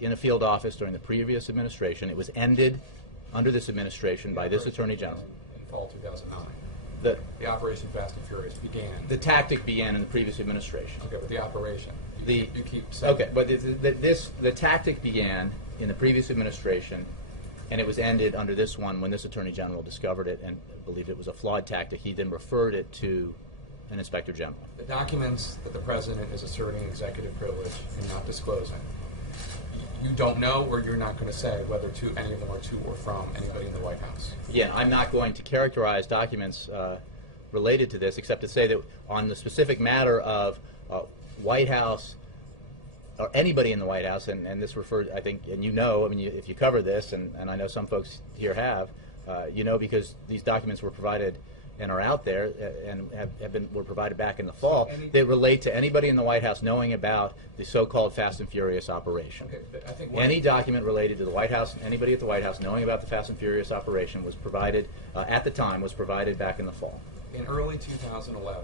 in a field office during the previous administration. It was ended under this administration by this Attorney General. In fall 2009. The Operation Fast and Furious began. The tactic began in the previous administration. Okay, but the operation. You keep saying. Okay, but the tactic began in the previous administration, and it was ended under this one when this Attorney General discovered it and believed it was a flawed tactic. He then referred it to an Inspector General. The documents that the President is asserting executive privilege and not disclosing, you don't know, or you're not going to say whether any of them are to or from anybody in the White House? Again, I'm not going to characterize documents related to this, except to say that on the specific matter of White House, or anybody in the White House, and this refers, I think, and you know, I mean, if you cover this, and I know some folks here have, you know, because these documents were provided and are out there and were provided back in the fall. They relate to anybody in the White House knowing about the so-called Fast and Furious operation. Okay, but I think any document related to the White House, anybody at the White House knowing about the Fast and Furious operation was provided, at the time, was provided back in the fall. In early 2011,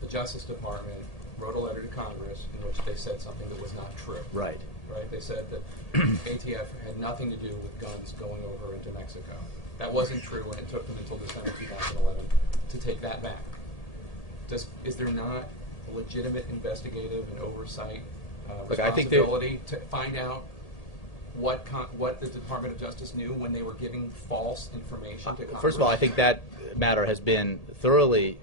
the Justice Department wrote a letter to Congress in which they said something that was not true. Right. Right? They said that ATF had nothing to do with guns going over into Mexico. That wasn't true, and it took them until December 2011 to take that back. Is there not a legitimate investigative and oversight responsibility to find out what the Department of Justice knew when they were giving false information to Congress? First of all, I think that matter has been thoroughly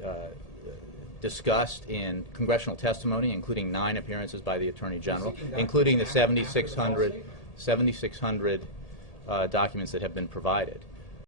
discussed in congressional testimony, including 9 appearances by the Attorney General, including the 7,600 documents that have been provided.